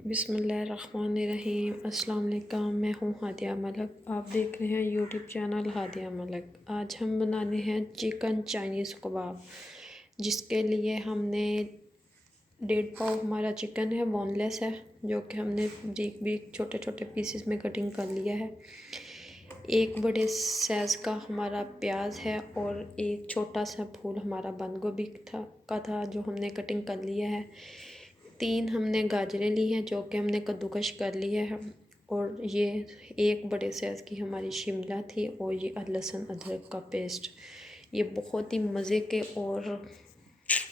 बिस्मिल्लाहिर्रहमानिर्रहीम। अस्सलाम वालेकुम। मैं हूँ हादिया मलक, आप देख रहे हैं यूट्यूब चैनल हादिया मलक। आज हम बनाने हैं चिकन चाइनीज़ कबाब, जिसके लिए हमने 1.5 पाव हमारा चिकन है, बोनलेस है, जो कि हमने बारीक बारीक छोटे छोटे पीसेस में कटिंग कर लिया है। एक बड़े साइज़ का हमारा प्याज है और एक छोटा सा फूल हमारा बंद गोभी था जो हमने कटिंग कर लिया है। 3 हमने गाजरें ली हैं जो कि हमने कद्दूकश कर लिया है। और ये एक बड़े साइज़ की हमारी शिमला थी और ये लहसुन अदरक का पेस्ट। ये बहुत ही मज़े के और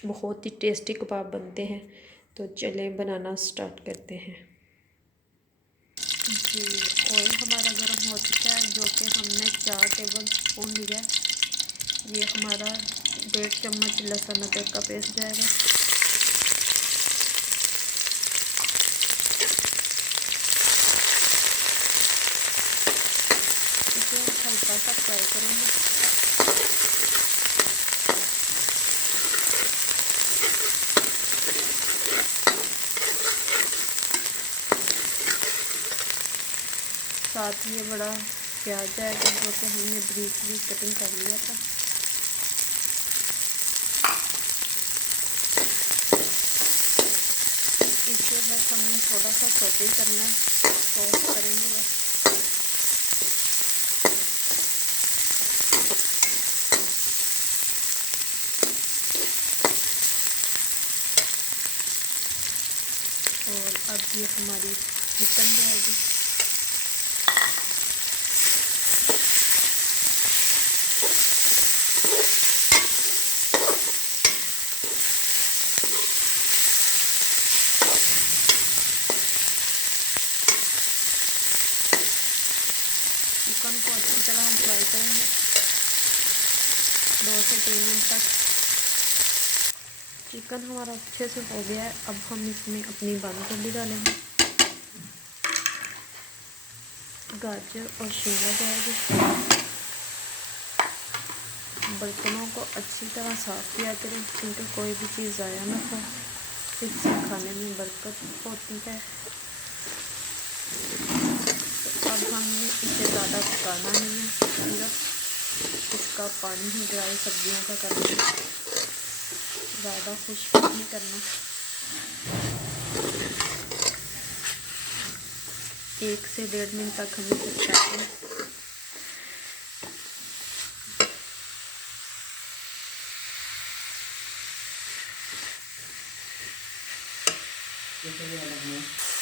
बहुत ही टेस्टी कबाब बनते हैं। तो चलें बनाना स्टार्ट करते हैं। जी, ऑयल हमारा गर्म हो चुका है, जो कि हमने 4 टेबल स्पून लिया। ये हमारा 1.5 चम्मच लहसुन अदरक का पेस्ट जाएगा। इसे हल्का सा फ्राई करेंगे। साथ ही ये बड़ा प्याज जाएगा जो कि हमने बारीक बारीक कटिंग कर लिया था। इसे बस हमने थोड़ा सा सौटे ही करना है, सॉफ्ट करेंगे बस। और अब ये हमारी चिकन जाएगी। चिकन को अच्छी तरह हम फ्राई करेंगे 2 से 3 मिनट तक। चिकन हमारा अच्छे से हो गया है। अब हम इसमें अपनी बंद गोभी डालेंगे, गाजर और शिमला जाएगी। बर्तनों को अच्छी तरह साफ़ किया करें, क्योंकि कोई भी चीज़ ज़ाया ना हो, इससे खाने में बरकत होती है। तो अब हमने इसे ज़्यादा पकाना नहीं है, सिर्फ इसका पानी ही ड्राई सब्जियों का करना है, ज़्यादा खुश्क नहीं करना। 1 से 1.5 मिनट तक हम इसे पकाएंगे।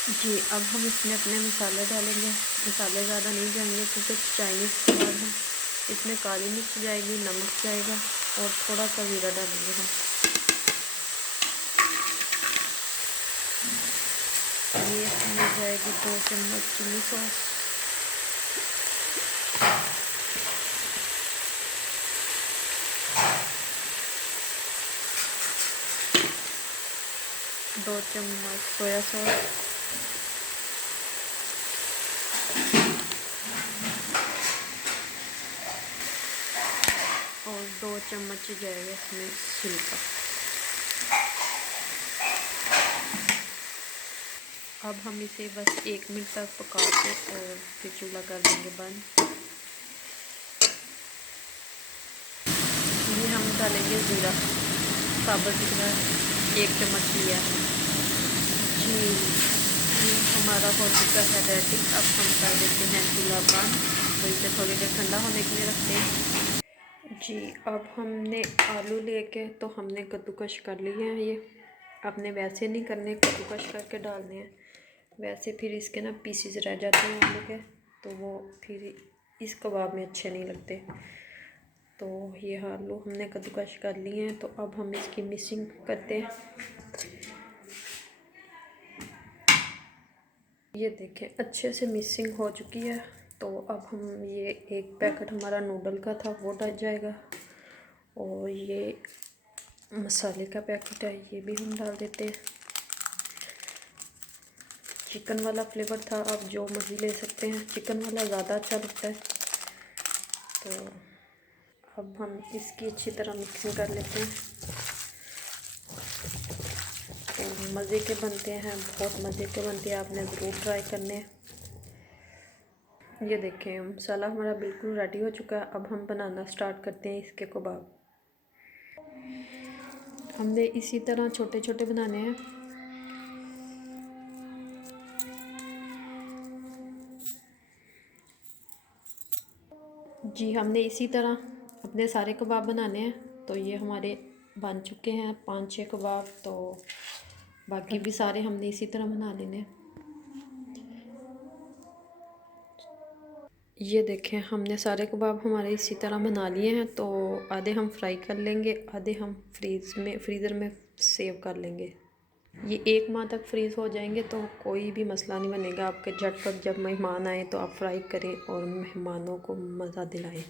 जी, अब हम इसमें अपने मसाले डालेंगे। मसाले ज़्यादा नहीं जाएंगे क्योंकि चाइनीज़ कबाब है। इसमें काली मिर्च जाएगी, नमक जाएगा और थोड़ा सा ज़ीरा डालेंगे हम। ये इसमें जाएगी 2 चम्मच चिली सॉस, दो चम्मच सोया सॉस, और 2 चम्मच जाएगा इसमें सिरका। अब हम इसे बस 1 मिनट तक पका के और फिर चूल्हा कर देंगे बंद। ये हम डालेंगे ज़ीरा, साबुत ज़ीरा 1 चम्मच लिया है। जी, ये हमारा हो चुका है रेडी। अब हम कर देते हैं चूल्हा बंद, तो इसे थोड़ी देर ठंडा होने के लिए रखते हैं। जी, अब हमने आलू लेके तो हमने कद्दूकश कर लिए हैं। ये आपने वैसे नहीं करने, कद्दूकश करके डालने हैं, वैसे फिर इसके ना पीसेस रह जाते हैं आलू के, तो वो फिर इस कबाब में अच्छे नहीं लगते। तो ये आलू हमने कद्दूकश कर लिए हैं। तो अब हम इसकी मिक्सिंग करते हैं। ये देखें अच्छे से मिक्सिंग हो चुकी है। तो अब हम ये 1 पैकेट हमारा नूडल का था वो डल जाएगा, और ये मसाले का पैकेट है ये भी हम डाल देते हैं। चिकन वाला फ्लेवर था, आप जो मर्ज़ी ले सकते हैं, चिकन वाला ज़्यादा अच्छा लगता है। तो अब हम इसकी अच्छी तरह मिक्सिंग कर लेते हैं। तो मज़े के बनते हैं, बहुत मज़े के बनते हैं, आपने ज़रूर ट्राई करने हैं। ये देखें मसाला हमारा बिल्कुल रेडी हो चुका है। अब हम बनाना स्टार्ट करते हैं इसके कबाब। हमने इसी तरह छोटे छोटे बनाने हैं। जी हमने इसी तरह अपने सारे कबाब बनाने हैं। तो ये हमारे बन चुके हैं 5-6 कबाब। तो बाकी भी सारे हमने इसी तरह बना लेने हैं। ये देखें हमने सारे कबाब हमारे इसी तरह बना लिए हैं। तो आधे हम फ्राई कर लेंगे, आधे हम फ्रीज़र में सेव कर लेंगे। ये 1 माह तक फ्रीज़ हो जाएंगे तो कोई भी मसला नहीं बनेगा। आपके झटपट जब मेहमान आए तो आप फ्राई करें और मेहमानों को मज़ा दिलाएं।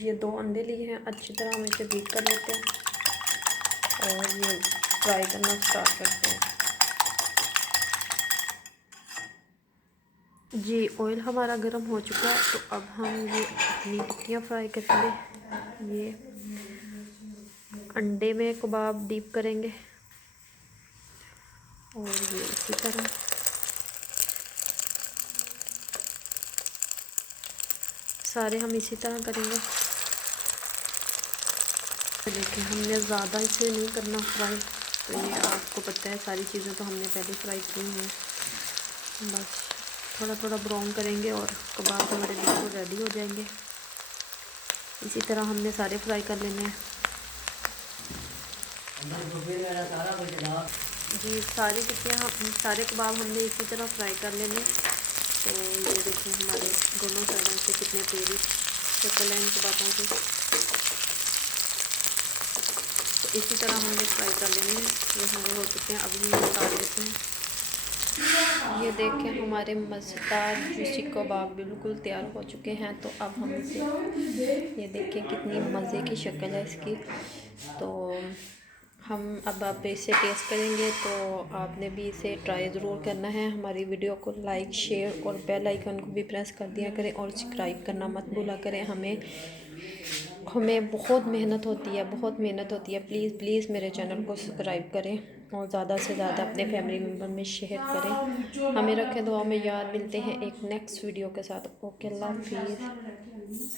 ये 2 अंडे लिए हैं, अच्छी तरह हम इसे बीट कर लेते हैं और ये फ्राई करना स्टार्ट करते हैं। जी ऑयल हमारा गर्म हो चुका है। तो अब हम ये अपनी टिक्कियाँ फ्राई करेंगे। ये अंडे में कबाब डीप करेंगे और ये इसी तरह सारे हम इसी तरह करेंगे। देखिए हमने ज़्यादा इसे नहीं करना फ्राई। तो ये आपको पता है सारी चीज़ें तो हमने पहले फ्राई की हैं, बस थोड़ा थोड़ा ब्राउन करेंगे और कबाब हमारे बिल्कुल रेडी हो जाएंगे। इसी तरह हमने सारे फ्राई कर लेने हैं। जी सारी टिक्कियाँ सारे कबाब हमने इसी तरह फ्राई कर लेने। तो ये देखिए हमारे दोनों साइडों से कितने तेज़ी शक्ल है इन कबाबों की। तो इसी तरह हमने फ्राई कर लेने हैं। ये हमारे हो चुके हैं, अभी हम निकाल लेते हैं। ये देखें हमारे मज़ेदार जूसी कबाब बिल्कुल तैयार हो चुके हैं। तो अब हम इसे ये देखें कितनी मज़े की शक्ल है इसकी। तो हम अब आप इसे टेस्ट करेंगे तो आपने भी इसे ट्राई ज़रूर करना है। हमारी वीडियो को लाइक शेयर और बेल आइकन को भी प्रेस कर दिया करें और सब्सक्राइब करना मत भूला करें। हमें बहुत मेहनत होती है, बहुत मेहनत होती है। प्लीज़ प्लीज़ मेरे चैनल को सब्सक्राइब करें और ज़्यादा से ज़्यादा अपने फैमिली मेम्बर में शेयर करें। हमें रखें दुआ में याद। मिलते हैं एक नेक्स्ट वीडियो के साथ। ओके अल्लाह हाफिज़।